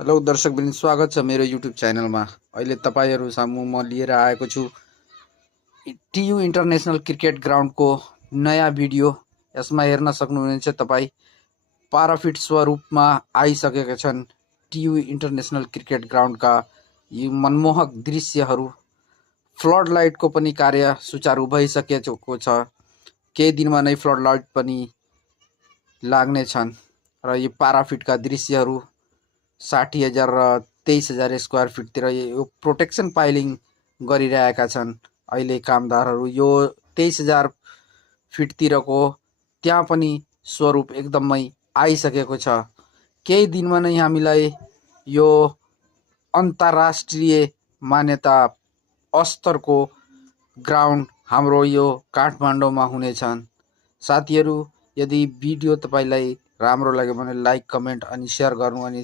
Hello दर्शकवृन्द, स्वागत छ मेरो युट्युब च्यानलमा। अहिले तपाईहरु सामु म लिएर आएको छु टियु इन्टरनेसनल क्रिकेट ग्राउन्डको नयाँ भिडियो। यसमा हेर्न सक्नुहुनेछ तपाई पाराफिट स्वरूपमा आइसकेका छन् टियु इन्टरनेसनल क्रिकेट ग्राउन्डका यी मनमोहक दृश्यहरू। फ्लड लाइटको पनि कार्य सुचारू भइसकेको छ। केही दिनमा नै फ्लड लाइट पनि लाग्ने छन् र यी पाराफिटका दृश्यहरू 60,000 र 23,000 स्क्वायर फिटतिर यो प्रोटेक्सन पाइलिङ गरिरहेका छन् अहिले कामदारहरू। यो 23,000 फिटतिरको त्यहाँ पनि स्वरूप एकदमै आइसकेको छ। केही दिनमा नै हामीलाई यो अन्तर्राष्ट्रिय मान्यता स्तरको ग्राउन्ड हाम्रो यो काठमाडौँमा हुनेछन्। साथीहरू, यदि भिडियो तपाईलाई राम्रो लाग्यो भने लाइक, कमेन्ट अनि शेयर गर्नु अनि